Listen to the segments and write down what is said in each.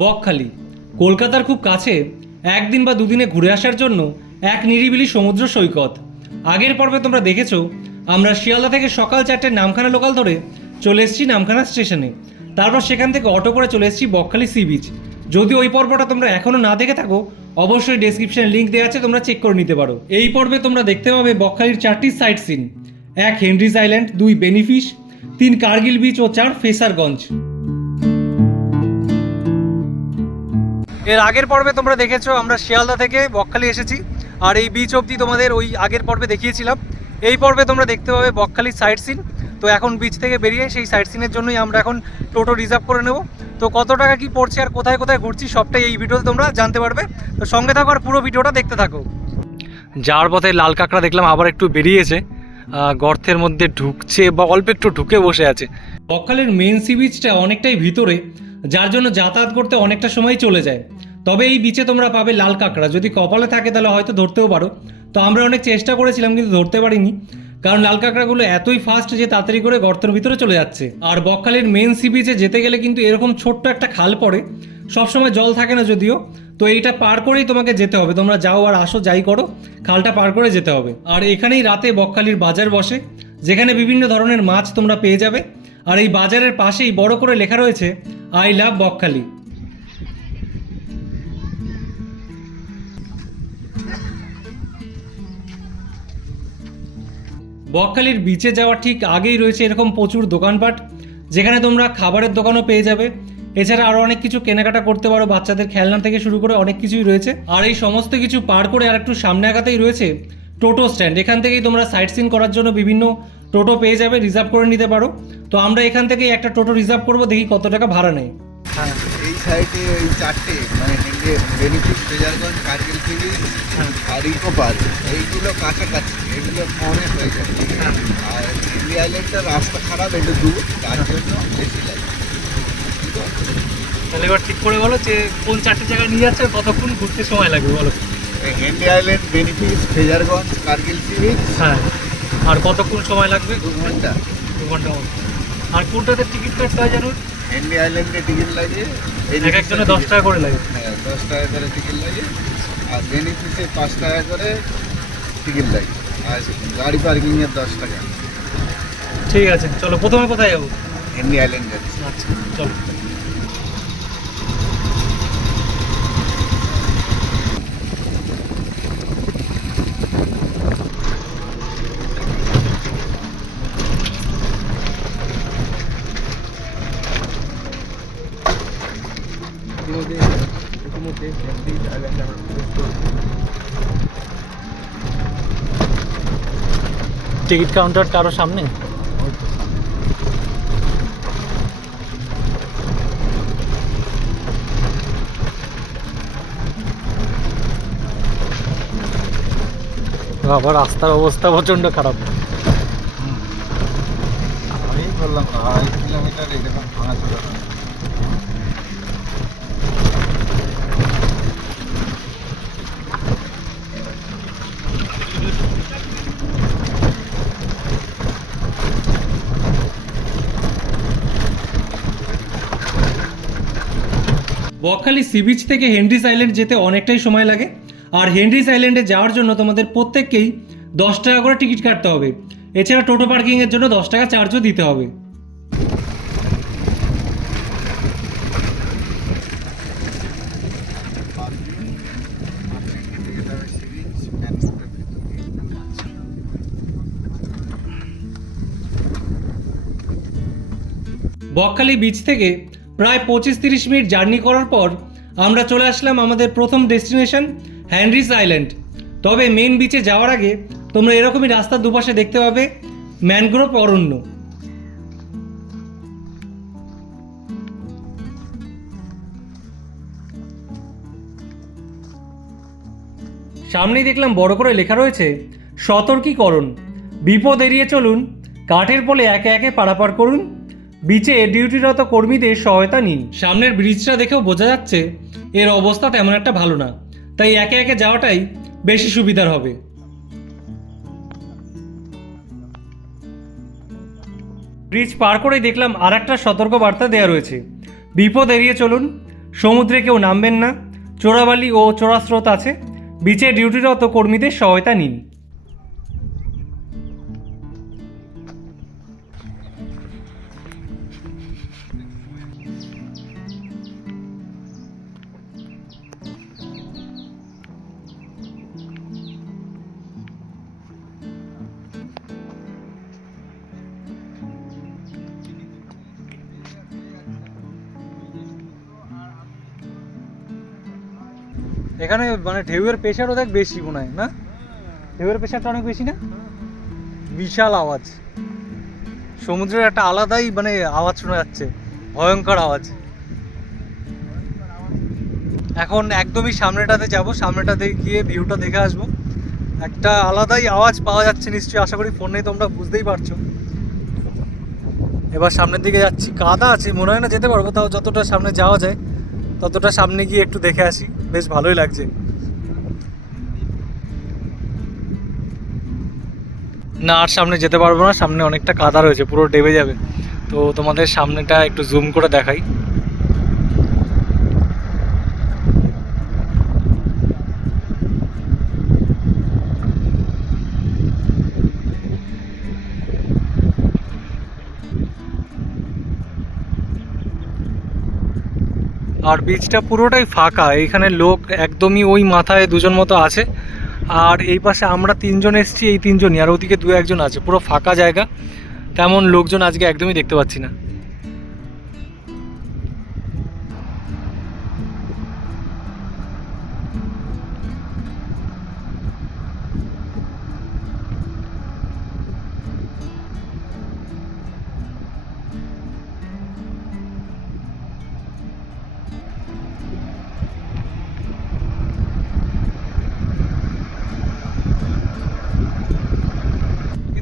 বকখালি। কলকাতার খুব কাছে একদিন বা দুদিনে ঘুরে আসার জন্য এক নিরিবিলি সমুদ্র সৈকত। আগের পর্বে তোমরা দেখেছ, আমরা শিয়ালদা থেকে সকাল চারটে নামখানা লোকাল ধরে চলে এসেছি নামখানা স্টেশনে। তারপর সেখান থেকে অটো করে চলে এসেছি বকখালি সি বিচ। যদি ওই পর্বটা তোমরা এখনও না দেখে থাকো, অবশ্যই ডেসক্রিপশনে লিঙ্ক দেওয়া আছে, তোমরা চেক করে নিতে পারো। এই পর্বে তোমরা দেখতে পাবে বকখালির চারটি সাইট সিন এক হেনরিজ আইল্যান্ড দুই বেনিফিশ, তিন কার্গিল বিচ ও চার ফেসারগঞ্জ। এর আগের পর্বে তোমরা দেখেছ, আমরা শিয়ালদা থেকে বকখালি এসেছি। আর এই বিচ অবধি তোমাদের ওই আগের পর্বে দেখিয়েছিলাম। এই পর্বে তোমরা দেখতে পাবে বকখালির সাইট সিন তো এখন বিচ থেকে বেরিয়ে সেই সাইট সিনের জন্যই আমরা এখন টোটো রিজার্ভ করে নেব। তো কত টাকা কি পড়ছে আর কোথায় কোথায় ঘুরছি সবটাই এই ভিডিওতে তোমরা জানতে পারবে। তো সঙ্গে থাকো আর পুরো ভিডিওটা দেখতে থাকো। যাওয়ার পথে লাল কাঁকড়া দেখলাম আবার একটু বেরিয়েছে। গর্তের মধ্যে ঢুকছে বা অল্প একটু ঢুকে বসে আছে। বকখালির মেন সি বিচটা অনেকটাই ভিতরে। যার জন্য যাতায়াত করতে অনেকটা সময় চলে যায়। তবে এই বিচে তোমরা পাবে লাল কাঁকড়া। যদি কপালে থাকে তাহলে হয়তো ধরতেও পারো। তো আমরা অনেক চেষ্টা করেছিলাম কিন্তু ধরতে পারিনি। কারণ লাল কাঁকড়াগুলো এতই ফাস্ট যে তাড়াতাড়ি করে গর্তের ভিতরে চলে যাচ্ছে। আর বকখালির মেন সি বিচে যেতে গেলে কিন্তু এরকম ছোট্ট একটা খাল পড়ে। সবসময় জল থাকে না যদিও। তো এইটা পার করেই তোমাকে যেতে হবে। তোমরা যাও আর আসো, যাই করো। খালটা পার করে যেতে হবে। আর এখানেই রাতে বকখালির বাজার বসে। যেখানে বিভিন্ন ধরনের মাছ তোমরা পেয়ে যাবে। আর এই বাজারের পাশেই বড় করে লেখা রয়েছে, আই লাভ বকখালি। বকখালির বিচে যাওয়ার ঠিক আগেই রয়েছে এরকম প্রচুর দোকানপাট, যেখানে তোমরা খাবারের দোকানও পেয়ে যাবে। এছাড়া আরও অনেক কিছু কেনাকাটা করতে পারো, বাচ্চাদের খেলনা থেকে শুরু করে অনেক কিছুই রয়েছে। আর এই সমস্ত কিছু পার করে আর একটু সামনে আগাতেই রয়েছে টোটো স্ট্যান্ড। এখান থেকেই তোমরা সাইট সিন করার জন্য বিভিন্ন টোটো পেয়ে যাবে রিজার্ভ করে নিতে পারো। তো আমরা এখান থেকেই একটা টোটো রিজার্ভ করব দেখি কত টাকা ভাড়া নেয়। হ্যাঁ। এই সাইডে ওই চারটে মানে বেনিফিট ফেজারগঞ্জ কার্গিল ফিরি আর ইকো পার্ক এইগুলো কাছাকাছি এগুলো ফোনে হয়ে যায়। আর ইন্ডিয়া আইল্যান্ডটা রাস্তা খারাপ একটু দূর তার জন্য বেশি লাগে। তাহলে এবার ঠিক করে বলো যে কোন চারটে জায়গায় নিয়ে যাচ্ছে কতক্ষণ ঘুরতে সময় লাগবে বলো? হেন্ডি আইল্যান্ড বেনিফিট ফেজারগঞ্জ কার্গিল ফিরি হ্যাঁ। আর কতক্ষণ সময় লাগবে? দু ঘণ্টা। দু ঘণ্টা মতো। আর কোনটাতে টিকিট কাটতে হয় জানো হেন্ডি আইল্যান্ডে টিকিট লাগে। এক একজনে দশ টাকা করে লাগে। হ্যাঁ দশ টাকা করে টিকিট লাগে। আর বেনিফিটে পাঁচ টাকা করে টিকিট লাগে। আর গাড়ি পার্কিংয়ের দশ টাকা। ঠিক আছে চলো প্রথমে কোথায় যাব? হেন্ডি আইল্যান্ড যাচ্ছে। আচ্ছা চলো। টিকিট কাউন্টার কারও সামনে? বাবা, রাস্তার অবস্থা প্রচণ্ড খারাপ। আমি বললাম, আড়াই কিলোমিটার এরকম ভাঙাচোরা বকখালি সি বিচ থেকে হেনরিস আইল্যান্ড যেতে অনেকটাই সময় লাগে। আর হেনরিস আইল্যান্ডে যাওয়ার জন্য তোমাদের প্রত্যেককেই দশ টাকা করে টিকিট কাটতে হবে। এছাড়া টোটো পার্কিংয়ের জন্য দশ টাকা চার্জও দিতে হবে। বকখালি বিচ থেকে প্রায় পঁচিশ তিরিশ মিনিট জার্নি করার পর আমরা চলে আসলাম আমাদের প্রথম ডেস্টিনেশন হ্যান্ডরিস আইল্যান্ড। তবে মেন বিচে যাওয়ার আগে তোমরা এরকমই রাস্তার দুপাশে দেখতে পাবে ম্যানগ্রোভ অরণ্য। সামনেই দেখলাম বড় করে লেখা রয়েছে, সতর্কীকরণ। বিপদ এড়িয়ে চলুন, কাঠের পোলে একে একে পারাপার করুন। বিচে ডিউটিরত কর্মীদের সহায়তা নিন। সামনের ব্রিজটা দেখেও বোঝা যাচ্ছে এর অবস্থা তেমন একটা ভালো না। তাই একে একে যাওয়াটাই বেশি সুবিধার হবে। ব্রিজ পার করেই দেখলাম আর একটা সতর্ক বার্তা দেওয়া রয়েছে। বিপদ এড়িয়ে চলুন সমুদ্রে কেউ নামবেন না চোরাবালি ও চোরাস্রোত আছে। বিচে ডিউটিরত কর্মীদের সহায়তা নিন। এখানে মানে ঢেউয়ের প্রেশারও দেখ বেশি মনে হয়, না? ঢেউয়ের প্রেশারটা অনেক বেশি না? বিশাল আওয়াজ। সমুদ্রের একটা আলাদাই মানে আওয়াজ শোনা যাচ্ছে, ভয়ঙ্কর আওয়াজ। এখন একদমই সামনেটাতে যাব, সামনেটাতে গিয়ে ভিউটা দেখে আসব। একটা আলাদাই আওয়াজ পাওয়া যাচ্ছে নিশ্চয়ই, আশা করি ফোনে তোমরা বুঝতেই পারছ। এবার সামনের দিকে যাচ্ছি। কাদা আছে, মনে হয় না যেতে পারব, তাও যতটা সামনে যাওয়া যায়, ততটা সামনে গিয়ে একটু দেখে আসি। বেশ ভালোই লাগছে। না, আর সামনে যেতে পারব না, সামনে অনেকটা কাদা রয়েছে, পুরো ডেবে যাবে। তো তোমাদের সামনেটা একটু জুম করে দেখাই। আর বিচটা পুরোটাই ফাঁকা। এইখানে লোক একদমই ওই মাথায় দুজন মতো আছে। আর এই পাশে আমরা তিনজন এসছি, এই তিনজনই। আর ওদিকে দু একজন আছে। পুরো ফাঁকা জায়গা। তেমন লোকজন আজকে একদমই দেখতে পাচ্ছি না।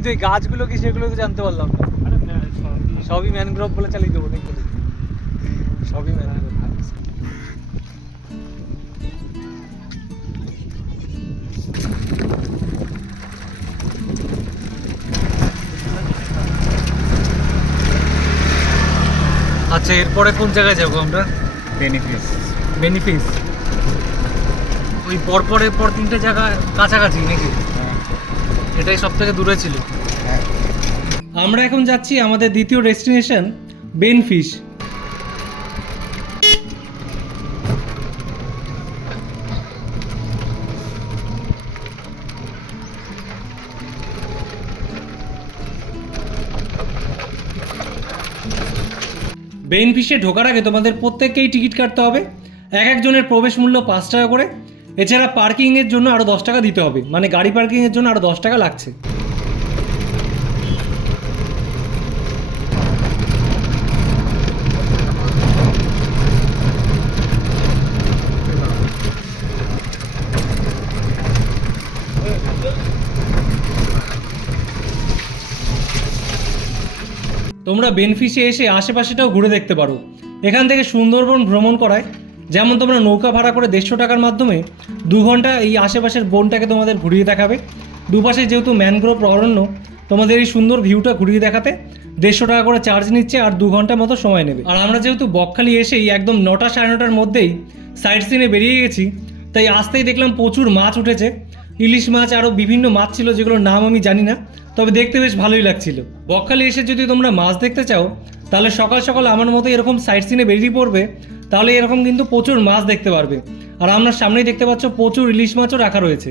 কিন্তু এই গাছগুলো কি সেগুলো তো জানতে পারলাম না। সবই ম্যানগ্রোভ বলে চালিয়ে দেবো নাকি সবই ম্যানগ্রোভ। আচ্ছা এরপরে কোন জায়গায় যাব আমরা? বেনিফিট বেনিফিস ওই পরপরের পর তিনটে জায়গা কাছাকাছি নাকি? এটাই সব থেকে দূরে ছিল। আমরা এখন যাচ্ছি আমাদের দ্বিতীয় ডেস্টিনেশন, বেনফিশ। বেইনফিশে ঢোকার আগে তোমাদের প্রত্যেককেই টিকিট কাটতে হবে। এক একজনের প্রবেশ মূল্য পাঁচ টাকা করে। এছাড়া পার্কিংয়ের জন্য আরও দশ টাকা দিতে হবে। মানে গাড়ি পার্কিংয়ের জন্য আরও দশ টাকা লাগছে। তোমরা বেনফিসে এসে আশেপাশেটাও ঘুরে দেখতে পারো। এখান থেকে সুন্দরবন ভ্রমণ করায় যেমন তোমরা নৌকা ভাড়া করে দেড়শো টাকার মাধ্যমে দু ঘণ্টা এই আশেপাশের বনটাকে তোমাদের ঘুরিয়ে দেখাবে। দুপাশে যেহেতু ম্যানগ্রোভ অরণ্য, তোমাদের এই সুন্দর ভিউটা ঘুরিয়ে দেখাতে দেড়শো টাকা করে চার্জ নিচ্ছে আর দু ঘণ্টা মতো সময় নেবে। আর আমরা যেহেতু বকখালি এসেই একদম নটা সাড়ে নটার মধ্যেই সাইড সিনে বেরিয়ে গেছি, তাই আসতেই দেখলাম প্রচুর মাছ উঠেছে। ইলিশ মাছ আরও বিভিন্ন মাছ ছিল যেগুলোর নাম আমি জানি না, তবে দেখতে বেশ ভালোই লাগছিল। বকখালি এসে যদি তোমরা মাছ দেখতে চাও, তাহলে সকাল সকাল আমার মতো এরকম সাইড সিনে বেরিয়ে পড়বে। তাহলে এরকম কিন্তু প্রচুর মাছ দেখতে পারবে। আর আমরা সামনেই দেখতে পাচ্ছ প্রচুর ইলিশ মাছও রাখা রয়েছে।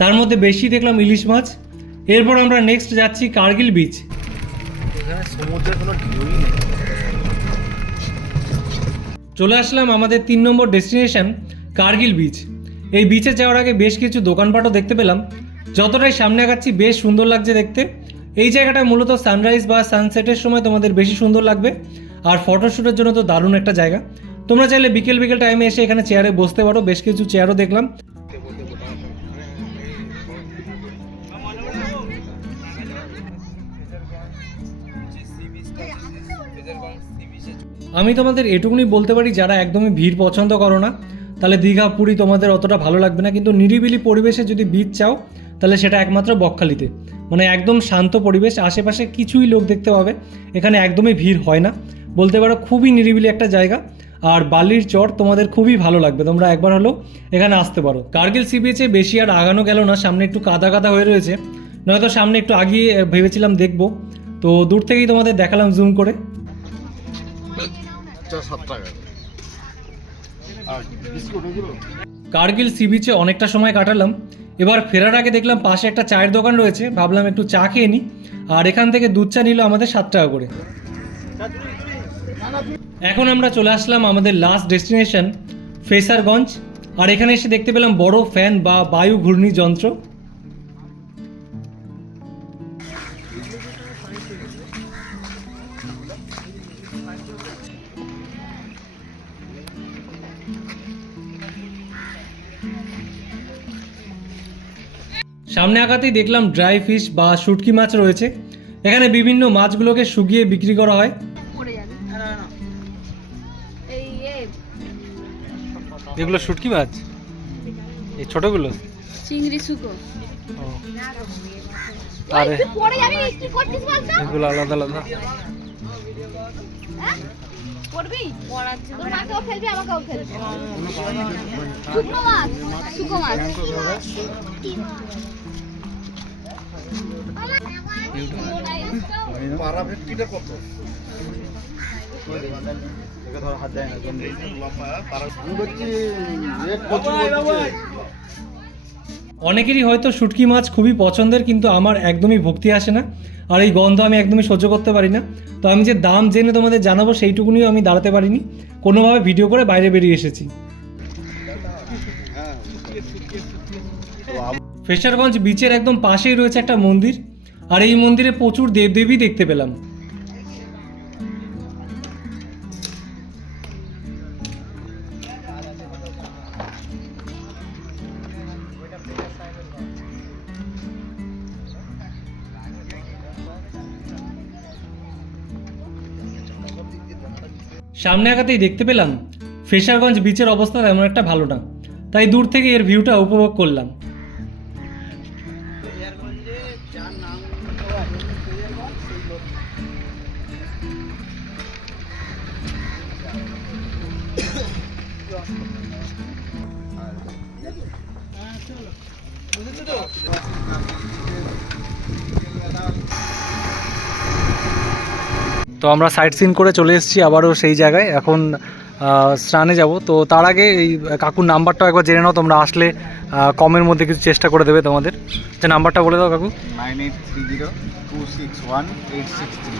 তার মধ্যে বেশি দেখলাম ইলিশ মাছ। এরপর আমরা নেক্সট যাচ্ছি কার্গিল বিচ চলে আসলাম আমাদের তিন নম্বর ডেস্টিনেশন কার্গিল বিচ এই বিচে যাওয়ার আগে বেশ কিছু দোকানপাটও দেখতে পেলাম। যতটাই সামনে আগাচ্ছি বেশ সুন্দর লাগছে দেখতে। এই জায়গাটা মূলত সানরাইজ বা সানসেটের সময় তোমাদের বেশি সুন্দর লাগবে। আর ফটোশ্যুটের জন্য তো দারুণ একটা জায়গা। তোমরা চাইলে বিকেল বিকেল টাইমে এসে এখানে চেয়ারে বসতে পারো। বেশ কিছু চেয়ারও দেখলাম। আমি তোমাদের এটুকুনি বলতে পারি, যারা একদমই ভিড় পছন্দ করো না, তাহলে দীঘা, পুরী তোমাদের অতটা ভালো লাগবে না। কিন্তু নিরিবিলি পরিবেশে যদি বীচ চাও, তাহলে সেটা একমাত্র বকখালিতে। মানে একদম শান্ত পরিবেশ, আশেপাশে কিছুই লোক দেখতে পাবে। এখানে একদমই ভিড় হয় না। বলতে পারো খুবই নিরিবিলি একটা জায়গা। আর বালির চর তোমাদের খুবই ভালো লাগবে। তোমরা একবার হলো এখানে আসতে পারো। কার্গিল সি বিচে বেশি আর আগানো গেল না। সামনে একটু কাদা কাদা হয়ে রয়েছে। নয়তো সামনে একটু আগিয়ে ভেবেছিলাম দেখব। তো দূর থেকেই তোমাদের দেখালাম জুম করে। সাত টাকা কার্গিল সি বিচে অনেকটা সময় কাটালাম। এবার ফেরার আগে দেখলাম পাশে একটা চায়ের দোকান রয়েছে। ভাবলাম একটু চা খেয়ে নিই আর এখান থেকে দুধ চা নিল আমাদের সাত টাকা করে। এখন আমরা চলে আসলাম আমাদের লাস্ট ডেস্টিনেশন ফেসারগঞ্জ। আর এখানে এসে দেখতে পেলাম বড় ফ্যান বা বায়ু ঘূর্ণি যন্ত্র সামনে আগাতেই দেখলাম ড্রাই ফিশ বা শুটকি মাছ রয়েছে। এখানে বিভিন্ন মাছগুলোকে শুকিয়ে বিক্রি করা হয়। এগুলো শুটকি মাছ? এই ছোটগুলো? চিংড়ি শুকো আরে। পড়ে যাবি কি করছিস বলতো? এগুলো আলাদা আলাদা। পড়াচ্ছে তোর মাকেও ফেলবি আমাকেও ফেলবি। শুকনো মাছ শুকো মাছ। পাড়া ভেটকিটা কত? অনেকেরই হয়তো শুটকি মাছ খুবই পছন্দের, কিন্তু আমার একদমই ভক্তি আসে না। আর এই গন্ধ আমি একদমই সহ্য করতে পারি না। তো আমি যে দাম জেনে তোমাদের জানাব, সেইটুকুনিও আমি দাঁড়াতে পারিনি। কোনোভাবে ভিডিও করে বাইরে বেরিয়ে এসেছি। ফেসারগঞ্জ বিচের একদম পাশেই রয়েছে একটা মন্দির। আর এই মন্দিরে প্রচুর দেবদেবী দেখতে পেলাম। সামনে আগাতেই দেখতে পেলাম ফেসারগঞ্জ বিচের অবস্থা তেমন একটা ভালো না। তাই দূর থেকে এর ভিউটা উপভোগ করলাম। তো আমরা সাইট সিন করে চলে এসেছি আবারও সেই জায়গায়। এখন স্নানে যাব। তো তার আগে এই কাকুর নাম্বারটাও একবার জেনে নাও তোমরা আসলে কমের মধ্যে কিছু চেষ্টা করে দেবে তোমাদের। যে নাম্বারটা বলে দাও কাকু। Nine eight three zero two six one eight six three.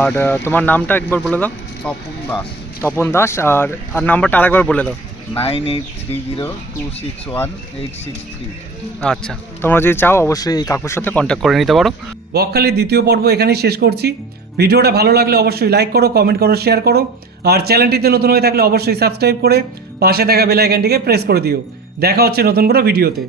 আর তোমার নামটা একবার বলে দাও। তপন দাস। তপন দাস আর আর নাম্বারটা আরেকবার বলে দাও। Nine eight three zero two six one eight six three. আচ্ছা তোমরা যদি চাও অবশ্যই এই কাকুর সাথে কন্ট্যাক্ট করে নিতে পারো। বকখালির দ্বিতীয় পর্ব এখানেই শেষ করছি। ভিডিওটা ভালো লাগলে অবশ্যই লাইক করো কমেন্ট করো শেয়ার করো। আর চ্যানেলটিতে নতুন হয়ে থাকলে অবশ্যই সাবস্ক্রাইব করে পাশে থাকা বেলাইকানটিকে প্রেস করে দিও। দেখা হচ্ছে নতুন কোনো ভিডিওতে